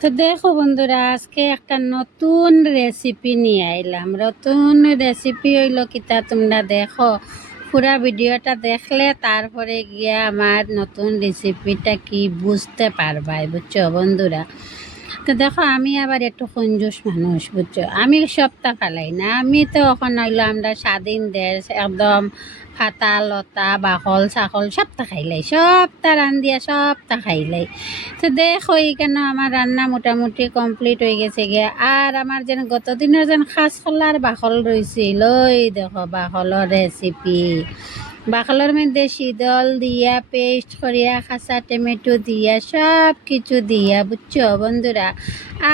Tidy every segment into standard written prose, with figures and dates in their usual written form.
তো দেখো বন্ধুরা, আজকে একটা নতুন রেসিপি নিয়ে আইলাম। নতুন রেসিপি হইল কিতা, তোমরা দেখো পুরা ভিডিওটা দেখলে তারপরে গিয়া আমার নতুন রেসিপিটা কি বুঝতে পারবাই, বুঝছো বন্ধুরা। তো দেখো, আমি আবার একটু কঞ্জুস মানুষ, বুঝছো। আমি সবটা ফালাই না, আমি তো এখন হইলো আমরা স্বাধীন দেশ, একদম ফাতা লতা বাকল চাকল সবটা খাইলাই, সবটা রান্ধিয়া সবটা খাইলাই। তো দেখো এইখানে আমার রান্না মোটামুটি কমপ্লিট হয়ে গেছে গিয়া। আর আমার যেন গত দিনের যেন খাসফলার বাকল রয়েছিল, ওই দেখো বাকলের রেসিপি। বাকলের মধ্যে শীতল দিয়া পেস্ট করিয়া কাঁচা টমেটো দিয়া সব কিছু দিয়া, বুঝছো বন্ধুরা।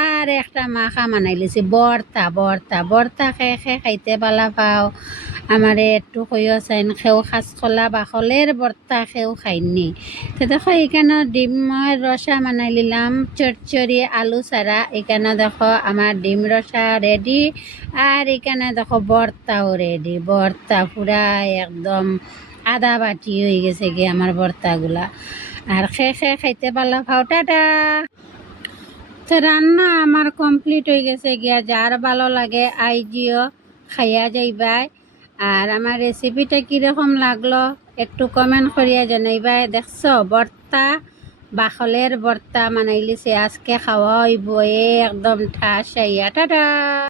আর একটা মাখা বানাই লিছি, বর্তা বর্তা বর্তা খেয়ে খেয়ে খাইতে পালা পাও। আমারে একটু কইও চাইন খেও খাসখলা বাকলের বর্তা খেও খাইনি। তো দেখো এখানে ডিমের রসা বানাই নিলাম, চচ্চড়ি আলু ছাড়া। এখানে দেখো আমার ডিম রসা রেডি, আর এখানে দেখো বর্তাও রেডি। বর্তা পুরা একদম আদা বাটি হয়ে গেছে গিয়ে আমার বর্তাগুলা। আর খেয়ে খেয়ে খাইতে পারলা খাও, টাটা। তো রান্না আমার কমপ্লিট হয়ে গেছে গিয়া। যার ভালো লাগে আইজিও খাইয়া যাইবাই। আর আমার রেসিপিটা কীরকম লাগলো একটু কমেন্ট করিয়া জানাইবাই। দেখছো বর্তা, বাকলের বর্তা বানাইলিছে, আজকে খাওয়া হইব একদম ঠাস আইয়া, টাটা।